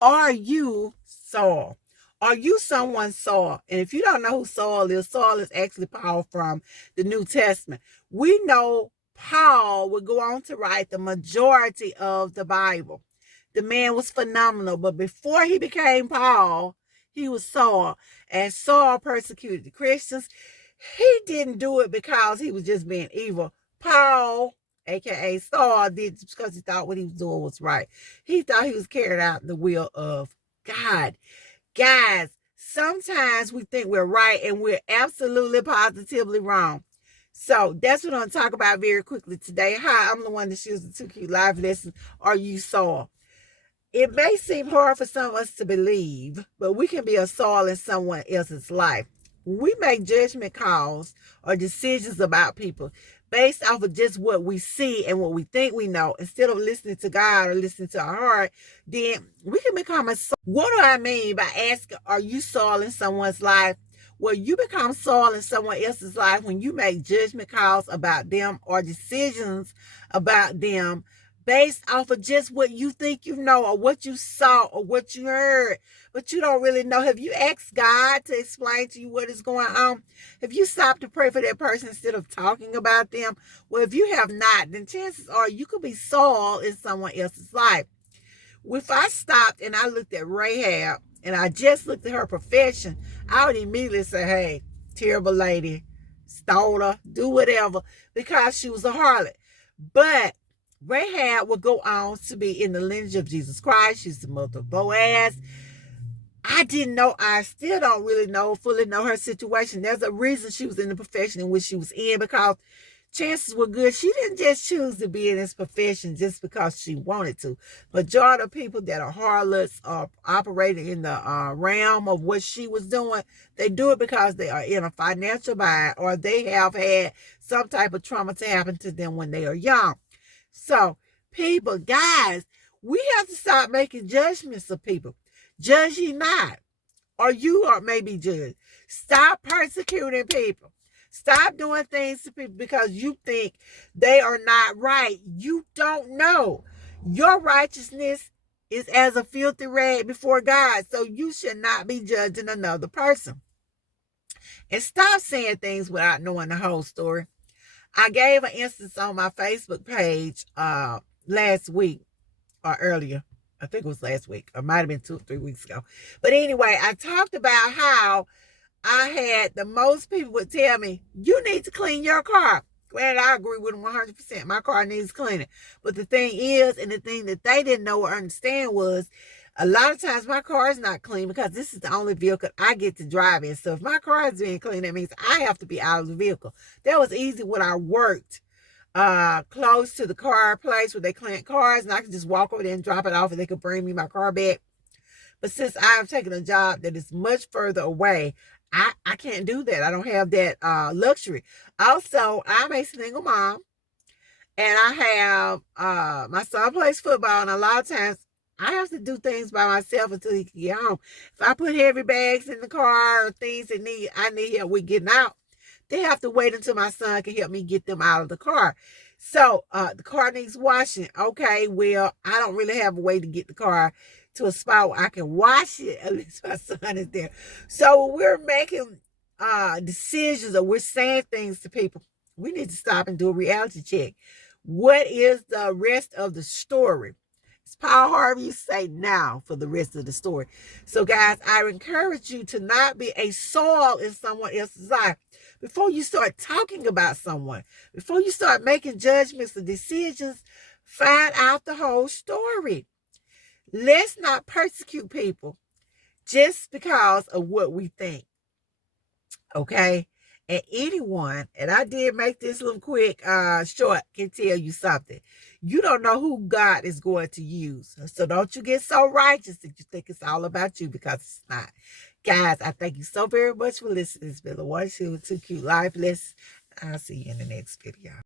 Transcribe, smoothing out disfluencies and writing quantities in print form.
Are you Saul? Are you someone Saul? And if you don't know who Saul is actually Paul from the New Testament. We know Paul would go on to write the majority of the Bible. The man was phenomenal, but before he became Paul, he was Saul. And Saul persecuted the Christians. He didn't do it because he was just being evil. Paul, aka Saul, did it because he thought what he was doing was right. He thought he was carrying out the will of God. Guys, sometimes we think we're right and we're absolutely positively wrong. So that's what I'm going to talk about very quickly today. Hi, I'm the one that shares the 2 Cute Life Lessons. Are you Saul? It may seem hard for some of us to believe, but we can be a Saul in someone else's life. We make judgment calls or decisions about people based off of just what we see and what we think we know. Instead of listening to God or listening to our heart, then we can become a Saul. What do I mean by asking, are you Saul in someone's life? Well, you become Saul in someone else's life when you make judgment calls about them or decisions about them based off of just what you think you know or what you saw or what you heard, but you don't really know. Have you asked God to explain to you what is going on? Have you stopped to pray for that person instead of talking about them? Well, if you have not, then chances are you could be Saul in someone else's life. If I stopped and I looked at Rahab and I just looked at her profession, I would immediately say, hey, terrible lady, stole her, do whatever, because she was a harlot. But Rahab will go on to be in the lineage of Jesus Christ. She's the mother of Boaz. I didn't know, I still don't really fully know her situation. There's a reason she was in the profession in which she was in, because chances were good she didn't just choose to be in this profession just because she wanted to. Majority of people that are harlots are operating in the realm of what she was doing. They do it because they are in a financial bind or they have had some type of trauma to happen to them when they are young. So, people, guys, we have to stop making judgments of people. Judge ye not, or you are maybe judged. Stop persecuting people. Stop doing things to people because you think they are not right. You don't know. Your righteousness is as a filthy rag before God, so you should not be judging another person. And stop saying things without knowing the whole story. I gave an instance on my Facebook page last week or earlier. I think it was last week. Or might have been 2 or 3 weeks ago. But anyway, I talked about how I had the most people would tell me, you need to clean your car. Granted, I agree with them 100%. My car needs cleaning. But the thing is, and the thing that they didn't know or understand was, a lot of times my car is not clean because this is the only vehicle I get to drive in. So if my car is being clean, that means I have to be out of the vehicle. That was easy when I worked close to the car place where they clean cars, and I could just walk over there and drop it off and they could bring me my car back. But since I have taken a job that is much further away, I can't do that. I don't have that luxury. Also, I'm a single mom, and I have my son plays football, and a lot of times I have to do things by myself until he can get home. If I put heavy bags in the car or things that I need help with getting out, they have to wait until my son can help me get them out of the car. So the car needs washing. Okay, well, I don't really have a way to get the car to a spot where I can wash it unless my son is there. So when we're making decisions or we're saying things to people, we need to stop and do a reality check. What is the rest of the story? It's Paul Harvey say now for the rest of the story. So guys, I encourage you to not be a Saul in someone else's life. Before you start talking about someone, before you start making judgments or decisions, find out the whole story. Let's not persecute people just because of what we think. Okay? And anyone, and I did make this little quick short, can tell you something. You don't know who God is going to use. So don't you get so righteous that you think it's all about you, because it's not. Guys, I thank you so very much for listening. It's been a one, 2 Cute Life. I'll see you in the next video.